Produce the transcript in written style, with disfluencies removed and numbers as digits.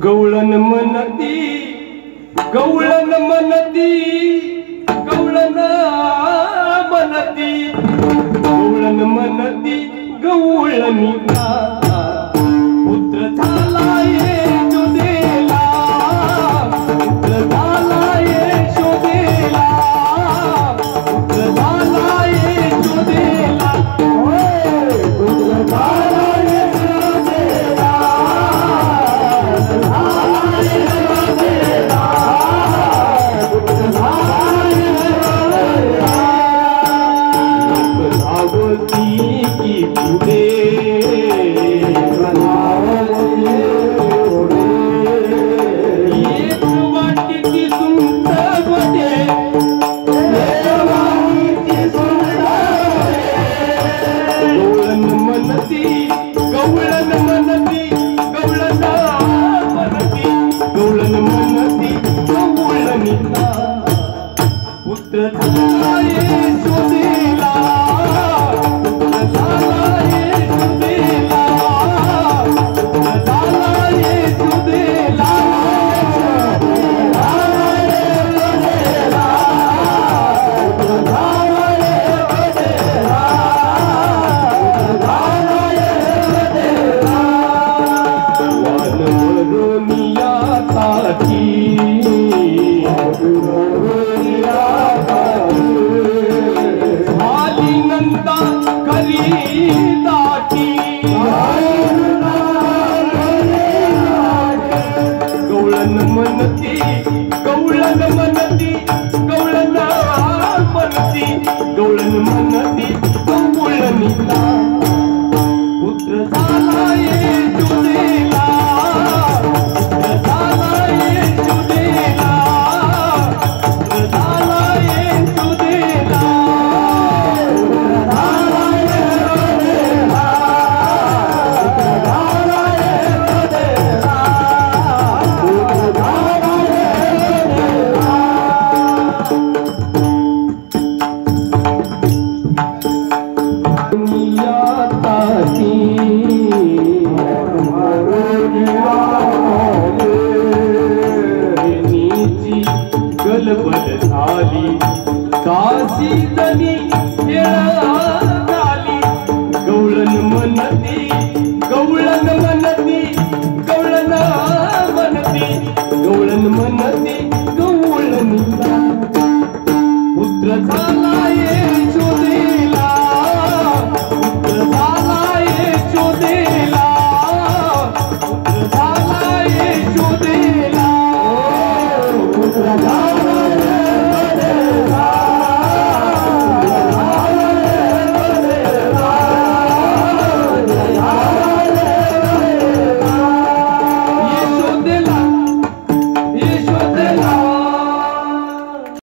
गवळण मनती गवळण मनती गवळण मनती गवळण मनती गवळणी पुत्र झाला यशोदेला पुत्र झाला यशोदेला पुत्र झाला यशोदेला पुत्र झाला यशोदेला पुत्र झाला यशोदेला पुत्र झाला यशोदेला पुत्र झाला यशोदेला पुत्र झाला यशोदेला वानवरोनिया ताकी गवळण मनती गवळण मनती गवळण मनती गवळण मनती गवळणीला पुत्र झाला यशोदेला पुत्र झाला यशोदेला पुत्र झाला यशोदेला गलबल झाली काशी जनी झाली गवळण मन